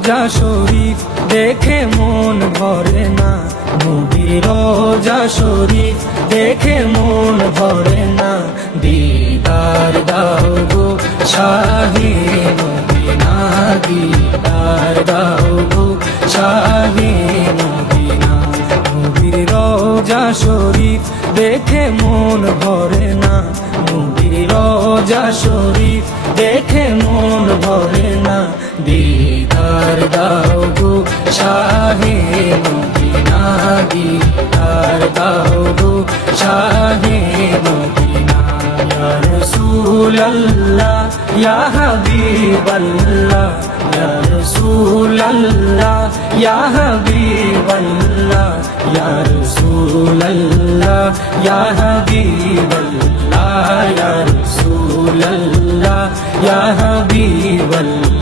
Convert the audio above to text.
রোজা শরীফ দেখে মন ভরে না, নবীর রোজা শরীফ দেখে মন ভরে না। দিদার দাও গো শাহে মদিনা, দিদার দাও গো শাহে মদিনা। নবীর রোজা শরীফ দেখে মন ভরে না, নবীর রোজা শরীফ দেখে মন ভরে না। দিদার দাও গো শাহে মদিনা, দিদার দাও গো শাহে মদিনা। ইয়া রাসূলুল্লাহ ইয়া হাবিবাল্লাহ, ইয়া রাসূলুল্লাহ ইয়া হাবিবাল্লাহ, ইয়া রাসূলুল্লাহ ইয়া হাবিবাল্লাহ, ইয়া রাসূলুল্লাহ ইয়া হাবিবাল্লাহ।